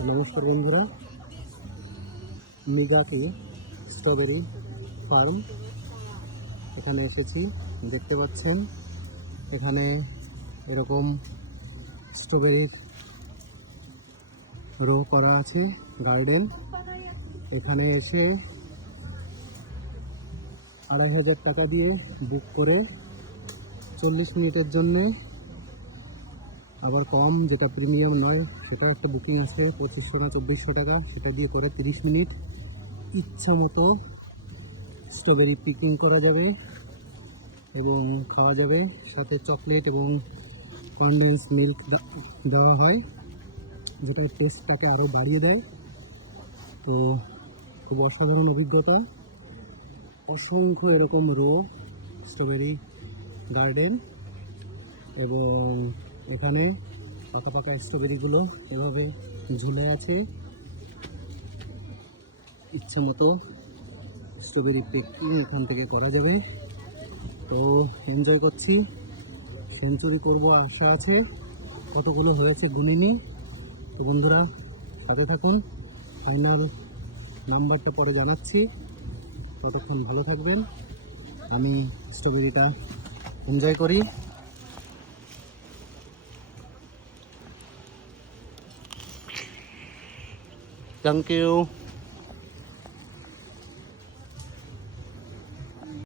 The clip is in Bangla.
নমস্কার বন্ধুরা। মিগাকি স্ট্রবেরি ফার্ম। এখানে এসেছি, দেখতে পাচ্ছেন। এখানে এরকম স্ট্রবেরির রো করা আছে, গার্ডেন। এখানে এসে আড়াই হাজার টাকা দিয়ে বুক করে চল্লিশ মিনিটের জন্যে আবার কম, যেটা প্রিমিয়াম নয়, সেটাও একটা বুকিং আছে, পঁচিশশো না চব্বিশশো টাকা, সেটা দিয়ে করে তিরিশ মিনিট। ইচ্ছা মতো স্ট্রবেরি পিকিং করা যাবে এবং খাওয়া যাবে। সাথে চকলেট এবং কনডেন্স মিল্ক দেওয়া হয় যেটা টেস্টটাকে আরও বাড়িয়ে দেয়। তো খুব অসাধারণ অভিজ্ঞতা। অসংখ্য এরকম রো স্ট্রবেরি গার্ডেন এবং এখানে পাকা পাকা স্ট্রবেরিগুলো এভাবে ঝুলে আছে। ইচ্ছে মতো স্ট্রবেরি পেকিং এখান থেকে করা যাবে। তো এনজয় করছি। সেঞ্চুরি করব আশা আছে। কতগুলো হয়েছে গুনিনি। তো বন্ধুরা, সাথে থাকুন। ফাইনাল নাম্বারটা পরে জানাচ্ছি। ততক্ষণ ভালো থাকবেন। আমি স্ট্রবেরিটা এনজয় করি। Thank you.